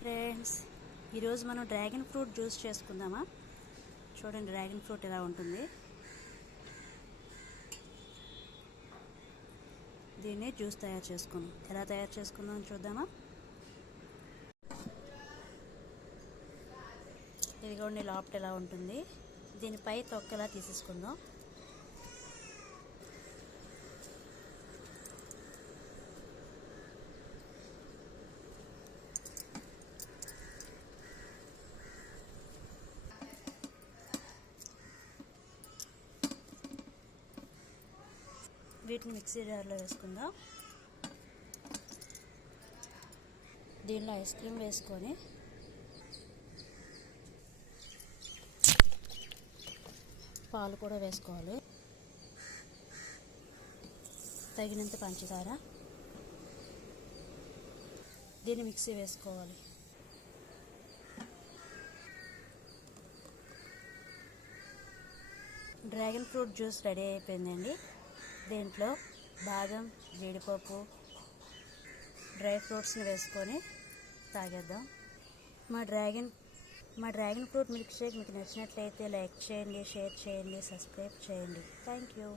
Friends ఈరోజు మనం dragon fruit juice చేసుకుందామా? చూడండి డ్రాగన్ ఫ్రూట్ ఎలా ఉంటుంది. దీన్ని జ్యూస్ తయారు చేసుకుందాం. ఎలా తయారు చేసుకుందాం చూద్దామా? ఇదిగోండి లోపట ఎలా ఉంటుంది. దీనిపై తొక్క ఎలా తీసేసుకుందాం. వీటిని మిక్సీ జార్లో వేసుకుందాం. దీనిలో ఐస్ క్రీమ్ వేసుకొని పాలు కూడా వేసుకోవాలి. తగినంత పంచదార. దీన్ని మిక్సీ వేసుకోవాలి. డ్రాగన్ ఫ్రూట్ జ్యూస్ రెడీ అయిపోయిందండి. దీంట్లో బాదం జీడిపప్పు డ్రై ఫ్రూట్స్ని వేసుకొని తాగేద్దాం. మా డ్రాగన్ మా డ్రాగన్ ఫ్రూట్ మిల్క్ షేక్ మీకు నచ్చినట్లయితే లైక్ చేయండి షేర్ చేయండి సబ్స్క్రైబ్ చేయండి. Thank you.